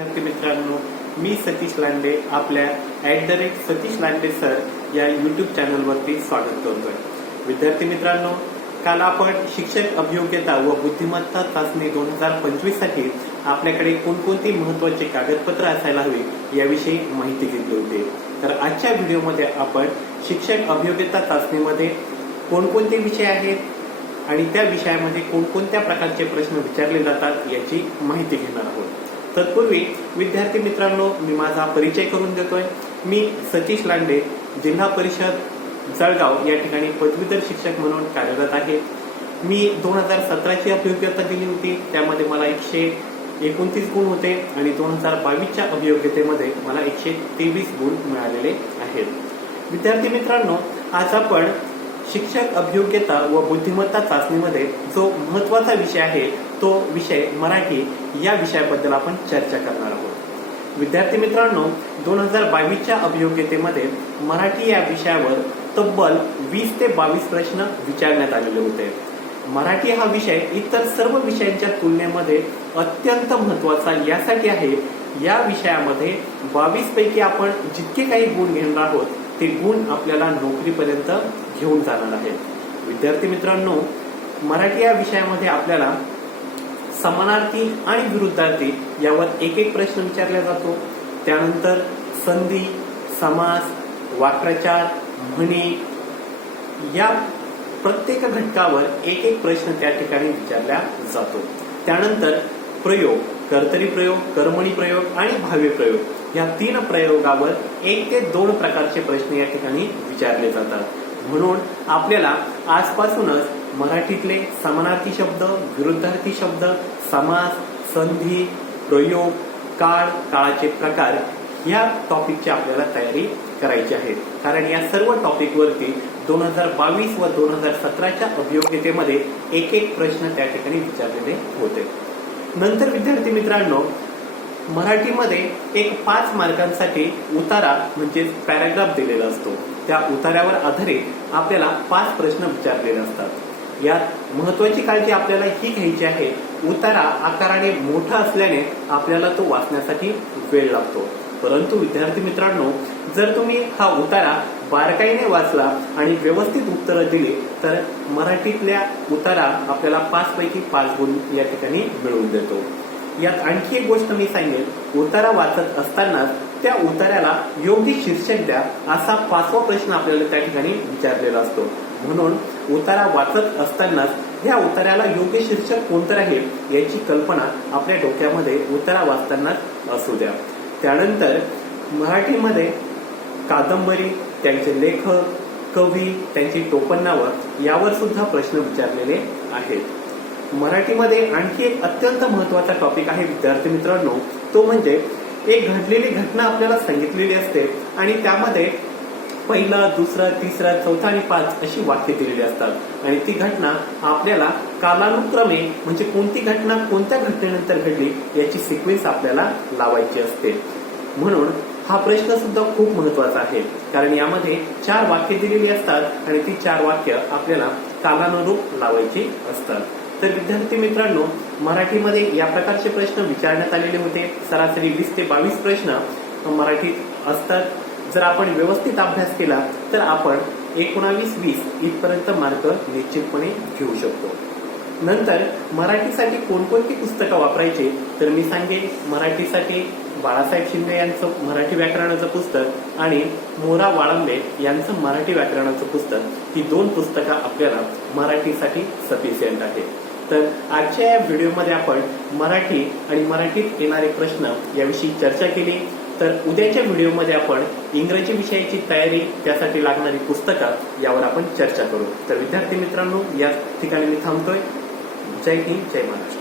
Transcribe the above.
विद्यार्थी मित्रांनो, मी सतीश लांडे आपल्या @सतीश लांडे सर या यूट्यूब चॅनलवरती स्वागत करतोय। विद्यार्थी मित्रांनो, काल आपण शिक्षक अभियोग्यता व बुद्धिमत्ता चाचणी 2025 साठी आपल्याकडे कोणकोणती महत्त्वाची कागदपत्र असायला हवी याविषयी माहिती घेतली होती। तर आजच्या व्हिडिओमध्ये आपण शिक्षक अभियोग्यता चाचणीमध्ये कोणकोणते विषय आहेत आणि त्या विषयामध्ये कोणकोणत्या प्रकारचे प्रश्न विचारले जातात याची माहिती घेणार आहोत। तत्पूर्वी विद्यार्थी मित्रांनो, मी माझा परिचय करून देतोय। मी सतीश लांडे, जिल्हा परिषद जळगाव या ठिकाणी पदवीधर शिक्षक म्हणून कार्यरत आहे। मी 2017 ची अभियोग्यता दिली होती, त्यामध्ये मला 129 गुण होते आणि 2022 च्या अभियोग्यतेमध्ये मला 123 गुण मिळालेले आहेत। विद्यार्थी मित्रांनो, आज आपण शिक्षक अभियोग्यता व बुद्धिमत्ता चाचणीमध्ये जो महत्त्वाचा विषय आहे तो विषय मराठी या विषयाबद्दल आपण चर्चा करणार आहोत। विद्यार्थी मित्रांनो, 2022 च्या अभियोग्यतेमध्ये मराठी या विषयावर तब्बल 20 ते 22 प्रश्न विचारण्यात आलेले होते। मराठी हा विषय इतर सर्व विषयांच्या तुलनेमध्ये अत्यंत महत्त्वाचा यासाठी आहे, या विषयामध्ये 22 पैकी आपण जितके काही गुण घेणार आहोत ते गुण आपल्याला नोकरीपर्यंत घेऊन जाणार आहेत। विद्यार्थी मित्रांनो, मराठी या विषयामध्ये आपल्याला समानार्थी आणि विरुद्धार्थी यावर एक प्रश्न विचारला जातो। त्यानंतर संधी, समास, वाक्प्रचार, म्हणी या प्रत्येक घटकावर एक प्रश्न त्या ठिकाणी विचारला जातो। त्यानंतर प्रयोग, कर्तरी प्रयोग, कर्मणी प्रयोग आणि भावी प्रयोग या 3 प्रयोगावर 1 ते 2 प्रकारचे प्रश्न या ठिकाणी विचारले जातात। म्हणून आपल्याला आजपासूनच मराठीतले समानार्थी शब्द, विरुद्धार्थी शब्द, समास, संधी, प्रयोग, काळ, काळाचे प्रकार या टॉपिकची आपल्याला तयारी करायची आहे। कारण या सर्व टॉपिकवरती 2022 व 2017 च्या अभियोग्यतेमध्ये एक प्रश्न त्या ठिकाणी विचारलेले होते। नंतर विद्यार्थी मित्रांनो, मराठीमध्ये एक 5 मार्कांसाठी उतारा म्हणजे पॅराग्राफ दिलेला असतो। त्या उतार्यावर आधारित आपल्याला 5 प्रश्न विचारलेले असतात। यात महत्त्वाची काळजी आपल्याला ही घ्यायची आहे, उतारा आकाराने मोठा असल्याने आपल्याला तो वाचण्यासाठी वेळ लागतो। परंतु विद्यार्थी मित्रांनो, जर तुम्ही हा उतारा बारकाईने वाचला आणि व्यवस्थित उत्तरं दिली तर मराठीतल्या उतारा आपल्याला 5 पैकी 5 गुण या ठिकाणी मिळवून देतो। यात आणखी एक गोष्ट मी सांगेन, उतारा वाचत असताना त्या उतार्याला योग्य शीर्षक द्या असा 5वा प्रश्न आपल्याला त्या ठिकाणी विचारलेला असतो। म्हणून उतारा वाचत असताना या उतार्याला योग्य शीर्षक कोणतं राहील याची कल्पना आपल्या डोक्यामध्ये उतारा वाचताना असू द्या। त्यानंतर मराठीमध्ये कादंबरी, त्यांचे लेखक, कवी, त्यांची टोपणनावं यावर सुद्धा प्रश्न विचारलेले आहेत। मराठीमध्ये आणखी एक अत्यंत महत्त्वाचा टॉपिक आहे विद्यार्थी मित्रांनो, तो म्हणजे एक घडलेली घटना आपल्याला सांगितलेली असते आणि त्यामध्ये पहिलं, दुसरं, तिसरं, चौथं आणि 5 अशी वाक्य दिलेली असतात आणि ती घटना आपल्याला कालानुक्रमे म्हणजे कोणती घटना कोणत्या घटनेनंतर घडली याची सिक्वेन्स आपल्याला लावायची असते। म्हणून हा प्रश्न सुद्धा खूप महत्त्वाचा आहे, कारण यामध्ये 4 वाक्य दिलेली असतात आणि ती 4 वाक्य आपल्याला कालानुरूप लावायची असतात। तर विद्यार्थी मित्रांनो, मराठीमध्ये या प्रकारचे प्रश्न विचारण्यात आलेले होते। सरासरी 20 ते 22 प्रश्न मराठीत असतात। जर आपण व्यवस्थित अभ्यास केला तर आपण 19-20 इथपर्यंत मार्क निश्चितपणे घेऊ शकतो। नंतर मराठीसाठी कोणकोणती पुस्तकं वापरायची तर मी सांगेन, मराठीसाठी बाळासाहेब शिंदे यांचं मराठी व्याकरणाचं पुस्तक आणि मोरा वाळंबे यांचं मराठी व्याकरणाचं पुस्तक, ही 2 पुस्तकं आपल्याला मराठीसाठी सफिशियंट आहे। तर आजच्या या व्हिडिओमध्ये आपण मराठी आणि मराठीत येणारे प्रश्न याविषयी चर्चा केली। तर उद्याच्या व्हिडिओमध्ये आपण इंग्रजी विषयाची तयारी, त्यासाठी लागणारी पुस्तकं यावर आपण चर्चा करू। तर विद्यार्थी मित्रांनो, या ठिकाणी मी थांबतोय। जय हिंद, जय महाराष्ट्र।